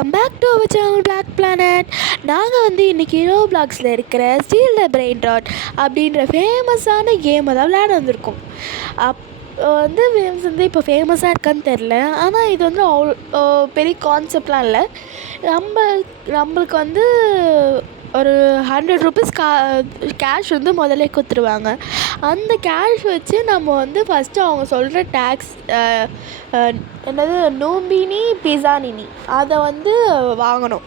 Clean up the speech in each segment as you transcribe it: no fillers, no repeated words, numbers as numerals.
Welcome back to our channel Black Planet. நாங்கள் வந்து இன்றைக்கி ஹீரோ பிளாக்ஸில் இருக்கிற ஸ்டீல் த பிரெயின் ராட் அப்படின்ற ஃபேமஸான கேமை தான் விளையாட வந்திருக்கோம். வந்து கேம்ஸ் வந்து இப்போ ஃபேமஸாக இருக்கான்னு தெரில, ஆனால் இது வந்து அவ்வளோ பெரிய கான்செப்ட்லாம் இல்லை. நம்மளுக்கு வந்து ஒரு 100 ரூபீஸ் கேஷ் வந்து முதல்ல கொடுத்துருவாங்க. அந்த கேஷ் வச்சு நம்ம வந்து ஃபஸ்ட்டு அவங்க சொல்கிற டேக்ஸ் என்னது நோம்பினி பிஸானினி அதை வந்து வாங்கணும்.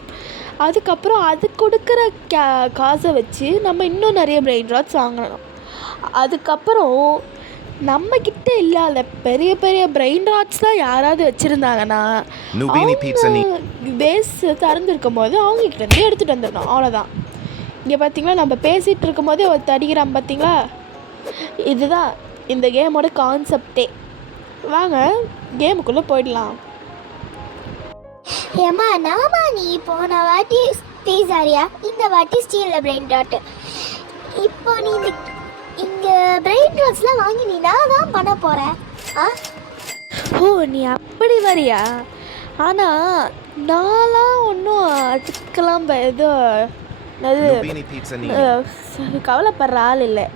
அதுக்கப்புறம் அது கொடுக்குற காசை வச்சு நம்ம இன்னும் நிறைய பிரெயின் ராட்ஸ் வாங்கணும். அதுக்கப்புறம் நம்மக்கிட்ட இல்லாத பெரிய பெரிய பிரெயின் ராட்ஸ்லாம் யாராவது வச்சுருந்தாங்கன்னா பேஸ் திறந்துருக்கும் போது அவங்கக்கிட்டேருந்து எடுத்துகிட்டு வந்துடணும். அவ்வளோதான். இங்கே பார்த்தீங்களா, நம்ம பேசிகிட்டு இருக்கும் போதே ஒரு தடிக்கிறான் பார்த்தீங்களா. இதுதான் இந்த கேமோட கான்செப்டே. வாங்க கேமுக்குள்ளே போயிடலாம். ஏம்மா நாமா நீ போன வாட்டி பீஸாரியா, இந்த வாட்டி ஸ்டீல் பிரெயின் ராட். இப்போ நீ இங்கே பிரெயின் ராட்ஸ்லாம் வாங்கி நீ நான் தான் பண்ண போகிறேன். ஓ, நீ அப்படி வரியா? ஆனால் நான்லாம் ஒன்றும் அதுக்கெல்லாம் கவலைப்படுற ஆள் இல்லை.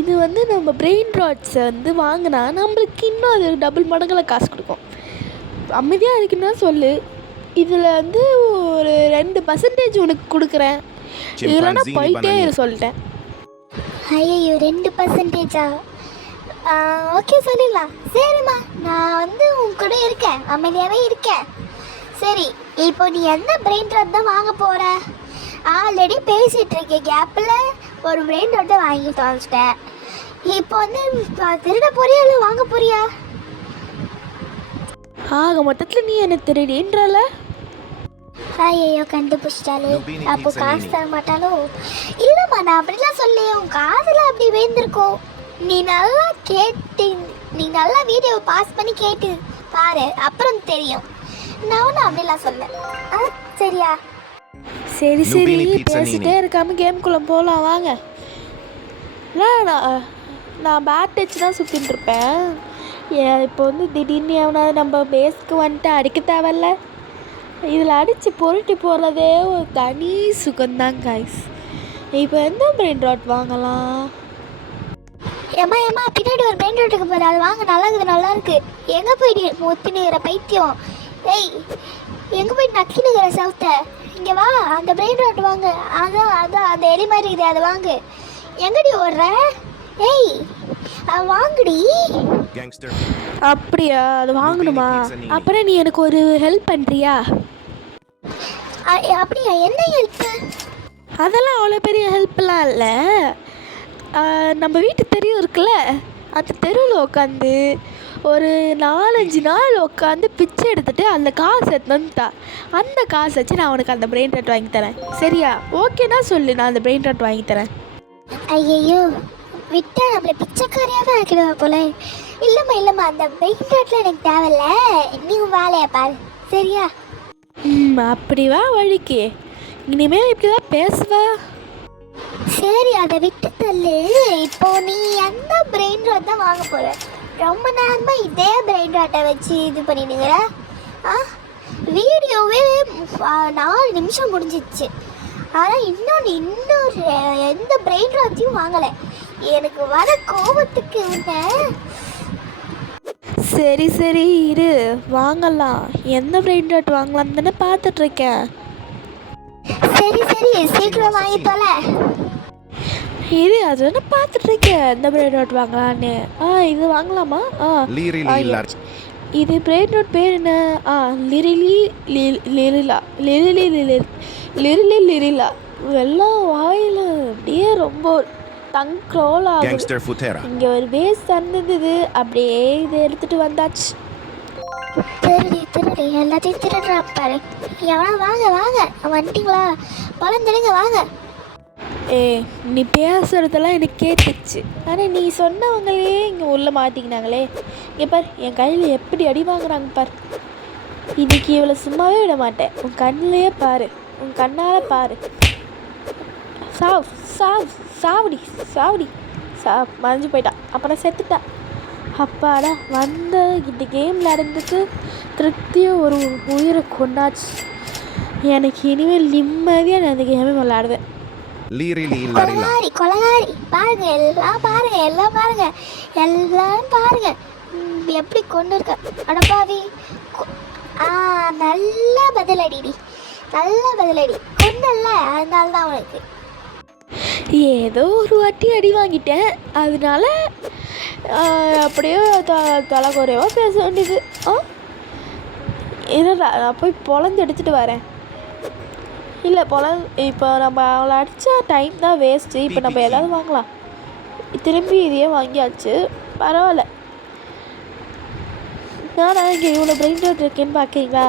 இது வந்து நம்ம பிரெயின் ராட்ஸை வந்து வாங்கினா நம்மளுக்கு இன்னும் அது டபுள் மடங்கில் காசு கொடுக்கும். அமைதியாக இருக்குன்னா சொல்லு, இதில் வந்து ஒரு 2% உனக்கு கொடுக்குறேன், இல்லைன்னா போயிட்டே சொல்லிட்டேன். ஐயோ 2%? ஓகே சொல்லிடலாம். சரிம்மா, நான் வந்து உன் கூட இருக்கேன், அமைதியாகவே இருக்கேன். சரி, இப்போ நீ எந்த பிரெயின் ராட் தான் வாங்க போகிற? ஆல்ரெடி பேசிகிட்டு இருக்க கேப்பில் ஒரு பிரெயின் ராட்டை வாங்கி தொலைச்சிட்டேன். இப்போ வந்து திருட போறியா இல்லை வாங்க போறியா? ஆக மொத்தத்தில் நீ என்ன திருடின்றல? ஐயோ கண்டுபிடிச்சிட்டாலே. அப்போ காசு தர மாட்டாலோ? இல்லைம்மா, நான் அப்படிலாம் சொல்லி உன் காதில் அப்படி வேந்திருக்கோம். நீ நல்லா வீடியோவை பாஸ் பண்ணி கேட்டு பாரு, அப்புறம் தெரியும். நான் ஒன்றும் அப்படிலாம் சொல்ல. சரியா? சரி பேசிட்டே இருக்காம கேமுக்குள்ளே போகலாம் வாங்க. நான் பேட் வச்சு தான் சுற்றின்னு இருப்பேன். இப்போ வந்து திடீர்னு எவனாவது நம்ம பேஸ்க்கு வந்துட்டு அடிக்க தேவையில்ல. இதில் அடித்து பொருட்டி போடுறதே ஒரு தனி சுகம்தான் காய்ஸ். இப்போ எந்த பிரெயின் ராட் வாங்கலாம்? ஏம்மா பின்னாடி ஒரு பிரெயின் ராட்டுக்கு போகிற, அது வாங்க. நல்லா இருக்கு. எங்கே போயிட்டு ஒத்தினுகிற பைத்தியம்? ஏய், எங்கே போயிட்டு நக்கினுகிற சவுத்தை? இங்கே வா, அந்த பிரெயின் ராட் வாங்க. அதான் அந்த எலி மாதிரி இருக்குது, அதை வாங்கு. எங்கடி ஓடுற? ஏய், வாங்குடி. அப்படியா, அது வாங்கணுமா? அப்புறம் நீ எனக்கு ஒரு ஹெல்ப் பண்ணுறியா? அப்படியா, என்ன ஹெல்ப்? அதெல்லாம் அவ்வளோ பெரிய ஹெல்ப்லாம் இல்லை. நம்ம வீட்டு தெரு இருக்குல்ல, அந்த தெருவில் உட்காந்து ஒரு 4-5 நாள் உட்காந்து பிச்சை எடுத்துகிட்டு அந்த காசு எடுத்துன்னு அந்த காசை வச்சு நான் உனக்கு அந்த பிரெயின் ராட் வாங்கி தரேன். சரியா? ஓகேனா சொல்லு, நான் அந்த பிரெயின் ராட் வாங்கி தரேன். ஐயோ விட்டா நம்மளை பிச்சைக்காரியாகவே ஆக்கிடுவா போல. இல்லைம்மா, அந்த பிரெயின் ராட்டில் எனக்கு தேவையில்ல. நீ வேலையை பாரு, சரியா? அப்படிவா வழிக்கு. இனிமேல் இப்படி தான் பேசுவா. சரி, அதை விட்டு தள்ளு. இப்போ நீ எந்த பிரெயின் ராட் தான் வாங்க போகிற? ரொம்ப நேரமாக இதே பிரெயின் ராட்டை வச்சு இது பண்ணிடுங்கிற. வீடியோவே 4 நிமிஷம் முடிஞ்சிச்சு. ஆனால் இன்னொரு எந்த பிரெயின் ராட்டையும் வாங்கலை. எனக்கு வர கோபத்துக்கு சரி இரு, வாங்கலாம். எந்த பிரெயின் ராட் வாங்கலாம் தானே பார்த்துட்ருக்கேன். சரி சீக்கிரம் வாங்கிட்டோல. இது அது என்ன பார்த்துட்ருக்கேன், எந்த பிரெயின் ராட் வாங்கலான்னு. இது வாங்கலாமா? இது பிரெயின் ராட் பேர் என்ன? லிரிலா. எல்லாம் வாயில் அப்படியே ரொம்ப தங்க்ரோல் ஆகும். இங்கே ஒரு பேஸ் தந்தது, அப்படியே இதை எடுத்துகிட்டு வந்தாச்சு. திருடி எல்லாத்தையும் திருடுறா பாரு. எவனா வாங்க வந்துட்டீங்களா? பழந்துடுங்க வாங்க. நீ பேசுகிறதெல்லாம் எனக்கு கேட்டுச்சு, ஆனால் நீ சொன்னவங்களே இங்கே உள்ள மாட்டிக்கினாங்களே. இங்கே பார், என் கையில் எப்படி அடி வாங்குறாங்க பார். இன்னைக்கு இவளை சும்மாவே விட மாட்டேன். உன் கண்ணிலேயே பாரு, உன் கண்ணால் பாரு. சாவுடி மறைஞ்சு போயிட்டா, அப்புறம் செத்துட்டா. அப்பாடா வந்த இந்த கேம் விளையாடுறதுக்கு திருப்தியாக ஒரு உயிரை கொண்டாச்சு. எனக்கு இனிமேல் நிம்மதியாக நான் இந்த கேமே விளையாடுவேன். கொலகாரி கொலகாரி பாருங்க, எல்லாம் பாருங்க, எல்லாம் பாருங்க, எல்லாரும் பாருங்க எப்படி கொண்டு இருக்க. அடப்பாவி, நல்ல பதிலடிடி, நல்ல பதிலடி கொண்டல்ல, அதனால தான் உனக்கு. ஏதோ ஒரு வாட்டி அடி வாங்கிட்டேன், அதனால அப்படியே தலை குறைவாக பேச வேண்டியது. இல்லைடா, நான் போய் பொழந்து எடுத்துகிட்டு வரேன். இல்லை இப்போ நம்ம அவளை அடித்தா டைம் தான் வேஸ்ட்டு. இப்போ நம்ம ஏதாவது வாங்கலாம். திரும்பி இதையே வாங்கியாச்சு, பரவாயில்ல. நான் இங்கே இவ்வளோ பிரெயின் ராட் இருக்கேன்னு பார்க்குறீங்களா?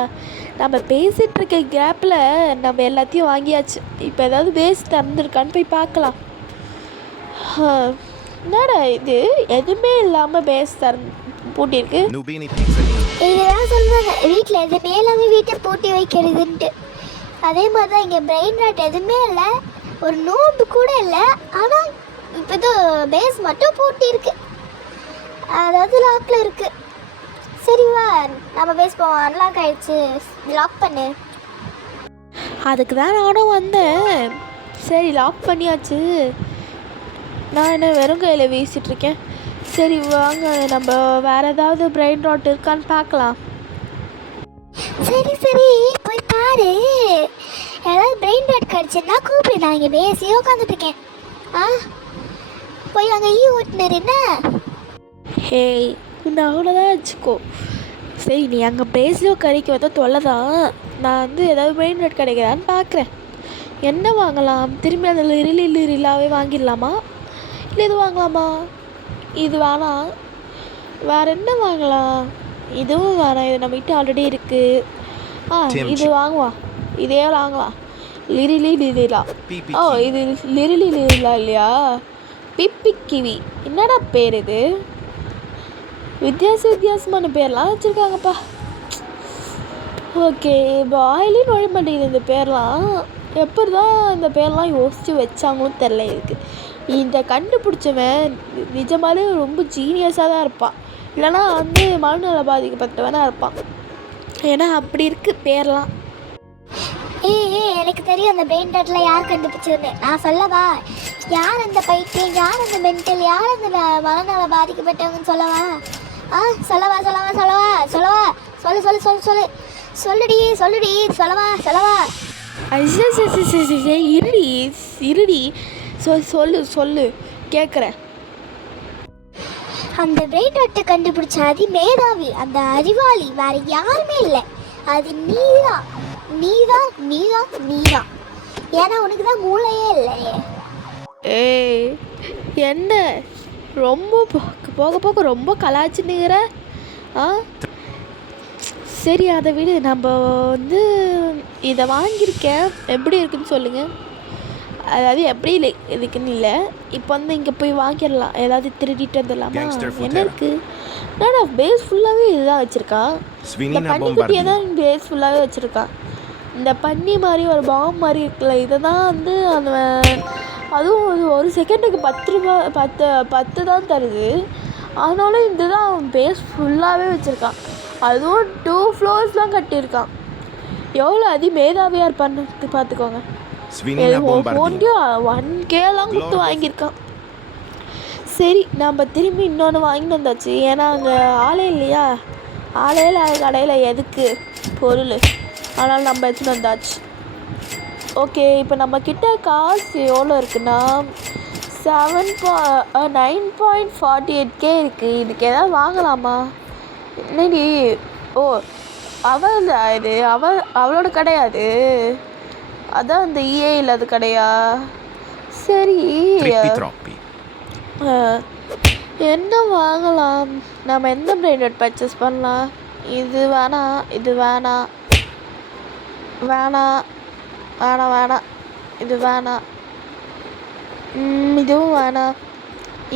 நம்ம பேசிகிட்டு இருக்க கேப்பில் நம்ம எல்லாத்தையும் வாங்கியாச்சு. இப்போ ஏதாவது வேஸ்ட் திறந்துருக்கான்னு போய் பார்க்கலாம். என்னடா இது எதுவுமே இல்லாமல் பேஸ் பூட்டியிருக்கு. இதுதான் சொல்லுவாங்க, வீட்டில் எதுவுமே இல்லாமல் வீட்டை பூட்டி வைக்கிறதுன்ட்டு. அதே மாதிரி தான் இங்கே பிரெயின் ராட் எதுவுமே இல்லை, ஒரு நோட்டு கூட இல்லை. ஆனால் இப்போ இது பேஸ் மட்டும் பூட்டி இருக்கு, அதாவது லாக்கில் இருக்குது. சரிவா, நம்ம பேஸ் போவோம். அன்லாக் ஆயிடுச்சு, லாக் பண்ணு. அதுக்கு தான் நானும் வந்தேன். சரி, லாக் பண்ணியாச்சு. நான் என்ன வெறும் கையில் வீசிகிட்ருக்கேன். சரி வாங்க, நம்ம வேறு ஏதாவது பிரெயின் ராட் இருக்கான்னு பார்க்கலாம். சரி சரி, போய் பாரு. ஏதாவது பிரெயின் ராட் கிடச்சுன்னா கூப்பிடு, நான் இங்கே பேசியே உட்காந்துட்ருக்கேன். போய் அங்கே ஊட்டினர் என்ன. ஹேய், நான் அவ்வளோதான் வச்சுக்கோ. சரி, நீ அங்கே பேசியோ கறிக்கு வந்தால் தொல்லை தான். நான் வந்து ஏதாவது பிரெயின் ராட் கிடைக்குதான்னு பார்க்குறேன். என்ன வாங்கலாம்? திரும்பி அந்த லிரிலாவே வாங்கிடலாமா, இல்லை இது வாங்கலாமா? இது வேணாம், வேறு என்ன வாங்கலாம்? இதுவும் வேணாம், இது நம்மகிட்ட ஆல்ரெடி இருக்குது. இது வாங்குவா, இதே வாங்கலாம். லிரிலா. இது லிரிலா இல்லையா? பிப்பிக்கிவி, என்னடா பேர் இது? வித்தியாசமான பேர்லாம் வச்சுருக்காங்கப்பா. ஓகே, வாயிலே நுழைய மாட்டேங்குது இந்த பேர்லாம். எப்படி தான் இந்த பேர்லாம் யோசித்து வச்சாங்களும் தெரில. இருக்குது இந்த கண்டுபிடிச்சவன் நிஜமாலே ரொம்ப ஜீனியஸாக தான் இருப்பான், இல்லைனா வந்து மனநல பாதிக்கப்பட்டவனாக இருப்பான். ஏன்னா அப்படி இருக்குது பேர்லாம். எனக்கு தெரியும் அந்த பிரெயின் ராட்ல யார் கண்டுபிடிச்சதுன்னு. நான் சொல்லவா? யார் அந்த பைத்தியம், யார் அந்த மென்டல், யார் அந்த மனநல பாதிக்கப்பட்டவங்கன்னு சொல்லவா? சொல்லவா சொல்லவா சொல்லவா சொல்லவா சொல்லு சொல்லு சொல்லு சொல்லு சொல்லுடி சொல்லுடி சொல்லவா. இருடி சொல்லு கேட்குறேன். அந்த பிரெயின் ராட்டை கண்டுபிடிச்ச மேதாவி, அந்த அறிவாளி வேற யாருமே இல்லை, அது நீதான் நீதான் நீதான் நீதான். ஏன்னா உனக்கு தான் மூளையே இல்லையே. ஏய், என்ன ரொம்ப போக ரொம்ப கலாச்சினுங்கிற? சரி, அதை விடு. நம்ம வந்து இதை வாங்கியிருக்கேன், எப்படி இருக்குன்னு சொல்லுங்கள். அதாவது எப்படி இல்லை இதுக்குன்னு இல்லை, இப்போ வந்து இங்கே போய் வாங்கிடலாம். ஏதாவது திருடிட்டு வந்துடலாமா? என்ன இருக்குது? நான் பேஸ் ஃபுல்லாகவே இதுதான் வச்சுருக்கான். இந்த பன்னிக்குட்டியை தான் பேஸ் ஃபுல்லாகவே வச்சுருக்கான். இந்த பன்னி மாதிரி ஒரு பாம் மாதிரி இருக்குல்ல, இதை தான் வந்து அந்த அதுவும் ஒரு செகண்டுக்கு 10 ரூபா 10 தான் தருது. அதனால இந்த தான் அவன் பேஸ் ஃபுல்லாகவே வச்சுருக்கான். அதுவும் 2 ஃப்ளோர்ஸ்லாம் கட்டியிருக்கான். எவ்வளோ மேதாவியாக இருப்பான்னு பார்த்துக்கோங்க. ஃபோன்லேயும் 1Kலாம் கொடுத்து வாங்கியிருக்கான். சரி, நம்ம திரும்பி இன்னொன்று வாங்கிட்டு வந்தாச்சு. ஏன்னா அங்கே ஆளே இல்லையா, ஆளே இல்லாத கடையில் எதுக்கு பொருள், அதனால் நம்ம எடுத்துன்னு வந்தாச்சு. ஓகே, இப்போ நம்மக்கிட்ட காசு எவ்வளோ இருக்குன்னா 9.48K இருக்குது. இதுக்கு எதாவது வாங்கலாமா? என்னடி? இது அவளோட கிடையாது, அதான் அந்த EA இல்லாத கடையா? சரி, என்ன வாங்கலாம்? நம்ம எந்த பிரெயின் ராட் பர்ச்சேஸ் பண்ணலாம்? இது வேணாம், இது வேணாம், இது வேணாம், இதுவும் வேணாம்,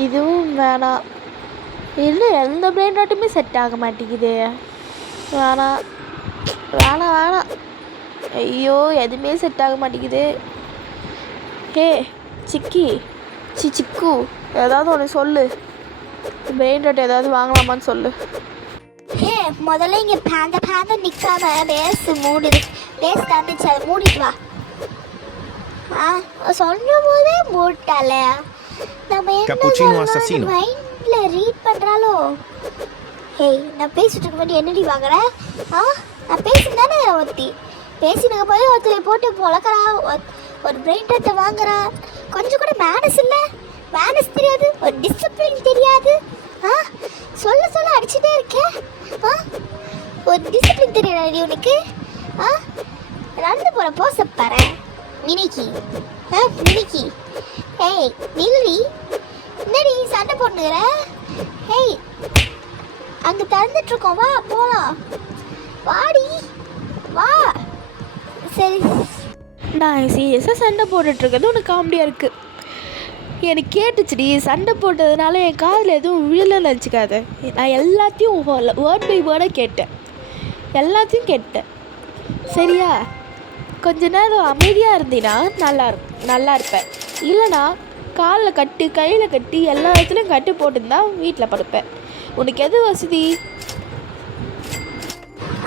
இதுவும் வேணாம். இல்லை, எந்த பிரெயின் ராட்டுமே செட் ஆக மாட்டேங்குது. வேணாம். ஐயோ, எதுவுமே செட் ஆக மாட்டேங்குது. ஹே சிக்கு, ஏதாவது ஒன்று சொல்லு. பிரெயின் ராட் ஏதாவது வாங்கலாமான்னு சொல்லு. ஏ முதல்ல இங்கே பேந்த நிற்காம பேஸ் தந்துச்சு, அதை மூடிட்டு வா. சொல்லும் போதே மூட்டால நம்ம என்ன மைண்ட்ல ரீட் பண்றாலோ. ஹேய், நான் பேசிட்டு இருக்க வேண்டிய என்னடி வாங்குற? நான் பேசிதானே ஒருத்தி பேசினுக்க போய் ஒருத்தரை போட்டு பொழக்கிறா, ஒரு பிரெயின் ராட்டை வாங்குறா. கொஞ்சம் கூட மேனஸ் இல்லை, மேனஸ் தெரியாது, ஒரு டிசிப்ளின் தெரியாது. சொல்ல சொல்ல அடிச்சுட்டே இருக்கேன். ஒரு டிசிப்ளின் தெரியாது உனக்கு. நடந்து போற போச பாரு மினிக்கி. மினிக்கி ஏய் நில்லி, என்னடி சண்டை போட்டுக்கிற? ஏய் அங்கே திறந்துட்டு இருக்கோம், வா போகலாம், வாடி வா. சரி, நான் சீரியஸாக சண்டை போட்டுட்ருக்கிறது உனக்கு காமெடியாக இருக்குது. எனக்கு கேட்டுச்சுடி, சண்டை போட்டதுனால என் காதில் எதுவும் விழலன்னு நினச்சிக்காத. நான் எல்லாத்தையும் வேர்ட் பை வேர்டாக கேட்டேன், எல்லாத்தையும் கேட்டேன். சரியா? கொஞ்ச நேரம் அமைதியாக இருந்தீன்னா நல்லா இருப்பேன். இல்லைனா காலில் கட்டு கையில் கட்டி எல்லா இடத்துலையும் கட்டு போட்டுருந்தா வீட்டில் படுப்பேன். உனக்கு எது வசதி?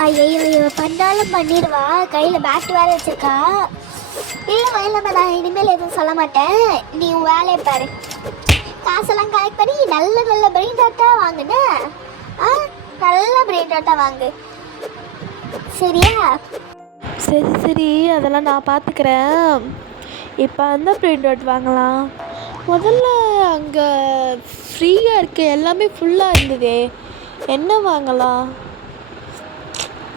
ஐயோ பண்ணாலும் பண்ணிடுவா, கையில் பேட் வேறு வச்சுருக்கா. இல்லைம்மா நான் இனிமேல் எதுவும் சொல்ல மாட்டேன், நீ உன் வேலையை பாரு. காசெல்லாம் கலெக்ட் பண்ணி நல்ல பிரெயின் ராட்டாக வாங்குன. நல்ல பிரெயின் ராட்டாக வாங்கு, சரியா? சரி, அதெல்லாம் நான் பார்த்துக்கிறேன். இப்போ அந்த பிரிண்ட் அவுட் வாங்கலாம். முதல்ல அங்கே ஃப்ரீயாக இருக்க எல்லாமே ஃபுல்லாக இருந்ததே, என்ன வாங்கலாம்?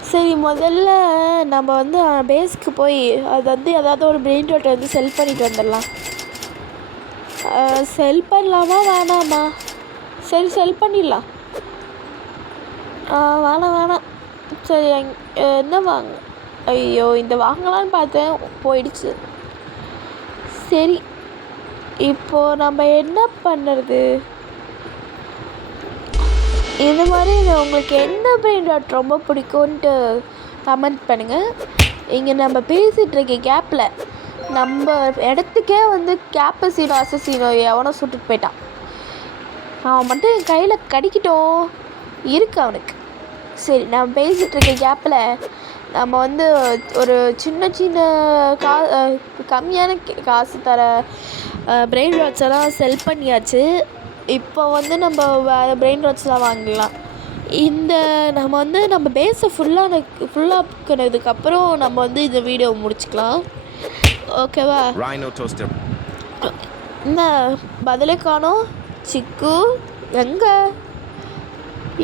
சரி, முதல்ல நம்ம வந்து பேஸ்க்கு போய் அது ஏதாவது ஒரு பிரிண்ட் அவுட்டை செல் பண்ணிட்டு வந்துடலாம். செல் பண்ணலாமா வேணாமா? சரி, செல் பண்ணிடலாம். வேணாம். சரி, என்ன வாங்க? ஐயோ, இந்த வாங்கலான்னு பார்த்தேன், போயிடுச்சு. சரி, இப்போது நம்ம என்ன பண்ணுறது? இது மாதிரி உங்களுக்கு என்ன பிரெயின் ராட் ரொம்ப பிடிக்கும்ன்ட்டு கமெண்ட் பண்ணுங்கள். இங்கே நம்ம பேசிகிட்டு இருக்க கேப்பில் நம்ம இடத்துக்கே வந்து கேப்பசினோ அசசினோ எவனோ சுட்டுட்டு போயிட்டான். அவன் மட்டும் என் கையில் கடிக்கிட்டோம் இருக்கு அவனுக்கு. சரி, நம்ம பேசிகிட்டு இருக்க கேப்பில் நம்ம வந்து ஒரு சின்ன கம்மியான காசு தர பிரெயின் ராட்ஸ் எல்லாம் செல் பண்ணியாச்சு. இப்போ வந்து நம்ம வேறு பிரெயின் ராட்ஸ்லாம் வாங்கலாம். நம்ம பேஸை ஃபுல்லாக்குனதுக்கப்புறம் நம்ம வந்து இந்த வீடியோ முடிச்சுக்கலாம். ஓகேவா? என்ன பதிலே காணோம்? சிக்கு எங்கே?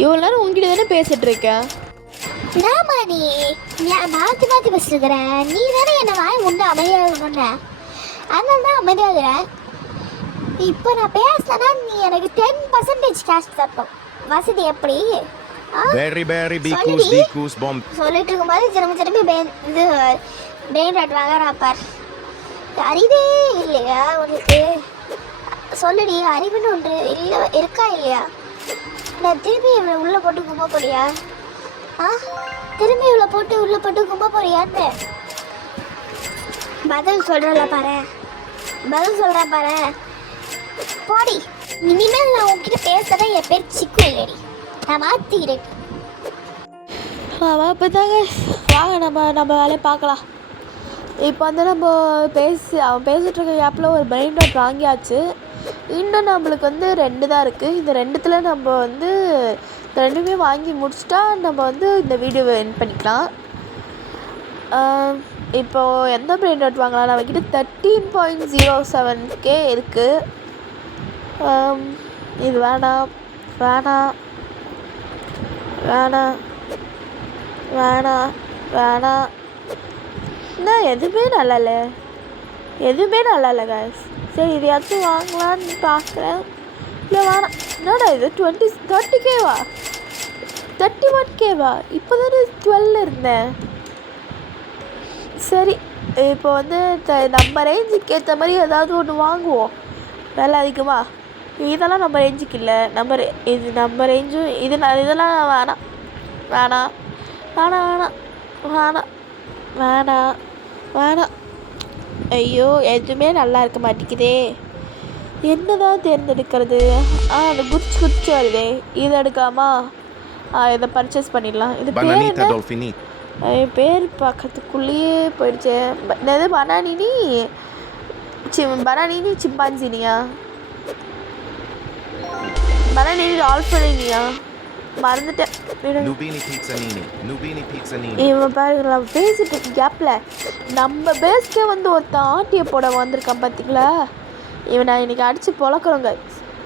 இவ்வளோ நேரம் உங்ககிட்ட தானே பேசிகிட்டு இருக்கேன். நாமா நீ மாற்றி பேசிட்டுருக்கிறேன். நீ தானே என்னை வாய் உண்டு அமைதியாகணும்னு, அதனால தான் அமைதியாகிறேன். இப்போ நான் பேசினா நீ எனக்கு 10% கேஷ் தரணும். வசதி எப்படி? சொல்லிட்டு இருக்கும்போது திரும்பி இது பிரெயின் ராட் வாங்குறா பார். அறிவே இல்லையா உனக்கு? சொல்லுடி, அறிவுன்னு ஒன்று இல்லை இருக்கா இல்லையா? நான் திரும்பி இவ்வளோ உள்ளே போட்டு கும்ப போறியா? திரும்பி இவ்வளோ போட்டு உள்ளே போட்டு கும்ப போறியான்னு பதில் சொல்கிறல பாரு, போடி. இனிமேல் நான் உங்ககிட்ட பேசுறத என் பேர் சிக்கு இல்லடி, நான் மாற்றிக்கிறேன். இப்போ தாங்க வாங்க நம்ம வேலையை பார்க்கலாம். இப்போ வந்து அவன் பேசிகிட்டு இருக்க ஆப்பில் ஒரு பிரெயின் ராட் வாங்கியாச்சு. இன்னும் நம்மளுக்கு வந்து 2 தான் இருக்குது. இந்த 2த்தில் நம்ம வந்து இந்த 2மே வாங்கி முடிச்சிட்டா நம்ம வந்து இந்த வீடியோவை எண்ட் பண்ணிக்கலாம். இப்போது எந்த பிரெயின் ராட் வாங்கலாம்? நம்மக்கிட்ட 13.07K இருக்குது. இது வேணாம். என்ன எதுவுமே நல்லா இல்லை guys. சரி, இதையாச்சும் வாங்கலான்னு பார்க்குறேன். இல்லை வேணாம். என்னடா இது 30Kவா? 31Kவா? இப்போ தானே 12 இருந்தேன். சரி, இப்போ வந்து நம்ம ரேஞ்சுக்கு ஏற்ற மாதிரி ஏதாவது ஒன்று வாங்குவோம். விலை அதிகமா? இதெல்லாம் நம்ம ரேஞ்சுக்கு இல்லை. இது நம்ம ரேஞ்சும் இதெல்லாம் வேணாம். ஐயோ, எதுவுமே நல்லா இருக்க மாட்டேங்குதே. என்னதான் தேர்ந்தெடுக்கிறது? அந்த குச்சி வருதே, இதை எடுக்காமா? இதை பர்ச்சேஸ் பண்ணிடலாம். இது பேர் Bananita என்ன? Dolfini. பேர் பக்கத்துக்குள்ளேயே போயிடுச்சு. என்னது பனானினி? பனானினி சிம்பான்சினியா? பனானினி டால்ஃபினியா? மறந்துட்டேன். Nubini Pizzanini. Nubini Pizzanini. இவன் பாருங்க, நம்ம பேசிட்டு இருக்க கேப்பில் நம்ம பேஸ்க்கே வந்து ஒருத்தன் ஆட்டியை போட வந்திருக்கான் பார்த்தீங்களா? இவன் நான் இன்னைக்கு அடித்து பொழக்கிறோங்க.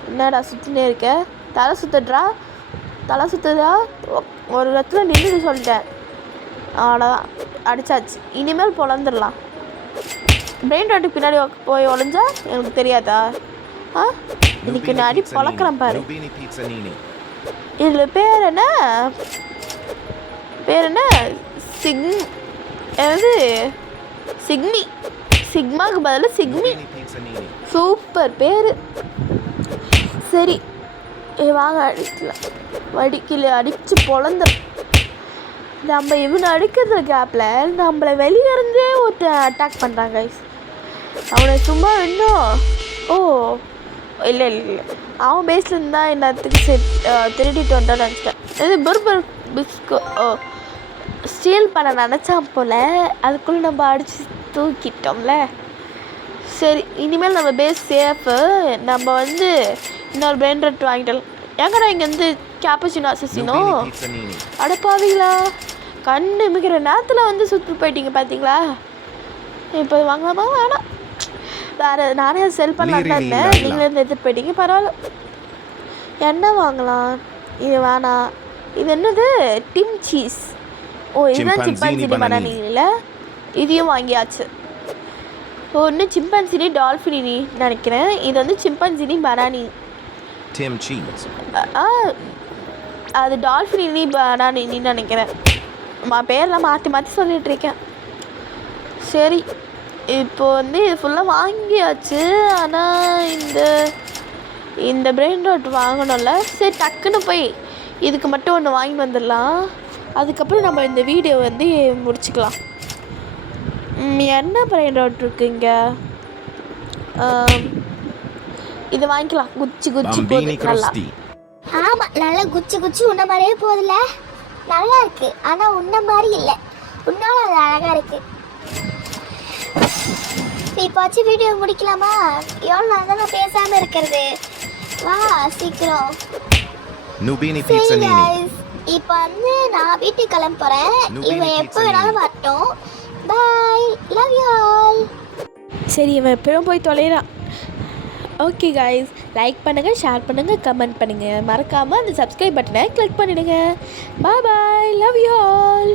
என்னடா சுற்றினே இருக்க? தலை சுற்றுதா? ஒரு இடத்துல நின்று சொல்லிட்டேன். அவ்வளோதான், அடித்தாச்சு. இனிமேல் பொழந்துடலாம். பிரெயின் ராட்டுக்கு பின்னாடி போய் ஒளிஞ்சா எனக்கு தெரியாதா? இன்னைக்கு நான் அடி பொழக்கிறேன் பாரு. Nubini Pizzanini. இதில் பேர் என்ன? என்னது? சிக்மி. சிக்மாவுக்கு பதில் சிக்மி. Nubini Pizzanini. சூப்பர் பேர். சரி வாங்க அடிக்கல அடித்து பொழந்துடும். நம்ம இவனை அடிக்கிறது கேப்பில் நம்மளை வெளியே இருந்தே ஒருத்தன் அட்டாக் பண்ணுறாங்க. அவனை சும்மா இன்னும் இல்லை அவன் பேஸில் இருந்தால் எல்லாத்துக்கும் திருடிட்டு வந்தான்னு நினச்சிட்டேன். இது பர்பர் பிஸ்கோ ஸ்டீல் பண்ண நினச்சான் போல். அதுக்குள்ளே நம்ம அடித்து தூக்கிட்டோம்ல. சரி, இனிமேல் நம்ம பேஸ் சேஃபு. நம்ம வந்து இன்னொரு பிரெயின் ராட் வாங்கிட்டலாம். ஏங்கடா இங்கே வந்து கேப்பச்சினோ அசசினோ? அடப்பாவீங்களா, கண்ணு மிக்கிற நேரத்தில் வந்து சுற்றி போயிட்டீங்க பார்த்தீங்களா? இப்போ வாங்கலாமா? வேணாம், வேறு நானே செல் பண்ணலான்னு இருந்தேன். நீங்களே இருந்து எடுத்துகிட்டு போயிட்டீங்க. பரவாயில்ல. என்ன வாங்கலாம்? இது வேணாம். இது என்னது? டிம் சீஸ். இதுதான் சிம்பான்சினி பனானில. இதையும் வாங்கியாச்சு. ஒன்று சிம்பான்சினி டால்ஃபினி நினைக்கிறேன். இது வந்து சிம்பான்சினி பனானி. Tim Cheese. அது டால்ஃபினி பனானின்னு நினைக்கிறேன். பேரெலாம் மாற்றி சொல்லிகிட்டு இருக்கேன். சரி, இப்போ வந்து இது ஃபுல்லாக வாங்கியாச்சு. ஆனால் இந்த பிரெயின் ராட் வாங்கணும்ல. சரி, டக்குன்னு போய் இதுக்கு மட்டும் ஒன்று வாங்கி வந்துடலாம். அதுக்கப்புறம் நம்ம இந்த வீடியோ வந்து முடிச்சுக்கலாம். என்ன பிரெயின் ராட் இருக்குது இங்கே? இது வாங்கிக்கலாம். குச்சி போகுது நல்லா. ஆமாம், நல்லா குச்சி உன்ன மாதிரியே போதில்ல. நல்லா இருக்கு, ஆனால் உன்ன மாதிரி இல்லை. உன்னால அது அழகாக இருக்கு. இப்போச்சு வீடியோ முடிக்கலாமா? எவ்வளோ நாள் தான் நான் பேசாமல் இருக்கிறது? வா சீக்கிரம். Nubini Pizzanini. இப்போ வந்து நான் வீட்டுக்கு கிளம்ப போகிறேன். இவன் எப்போ வேணாலும் வரட்டும். பாய், லவ் யூ ஆல். சரி, இவன் எப்பவும் போய் தொலைகிறான். ஓகே காய்ஸ், லைக் பண்ணுங்கள், ஷேர் பண்ணுங்கள், கமெண்ட் பண்ணுங்கள். மறக்காமல் அந்த சப்ஸ்கிரைப் பட்டனை கிளிக் பண்ணிவிடுங்க. பாய், லவ் யூ ஆல்.